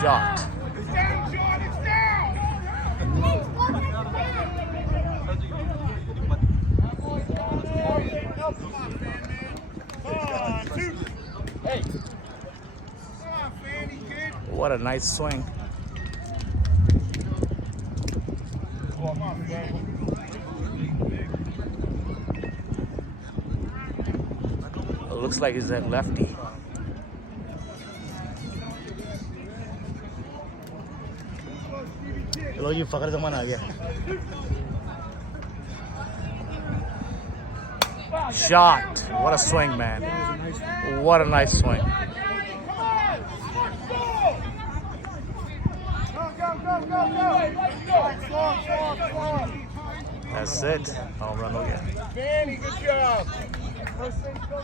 Shot. It's down, Sean, it's down! Come on, shoot! Hey! Come on, Fanny, kid! What a nice swing. Come on, Fanny. It looks like he's at lefty. लो जी फखर जमान आ गया. Shot. What a swing, man. What a nice swing. That's it. Home run again. Fanny, good job.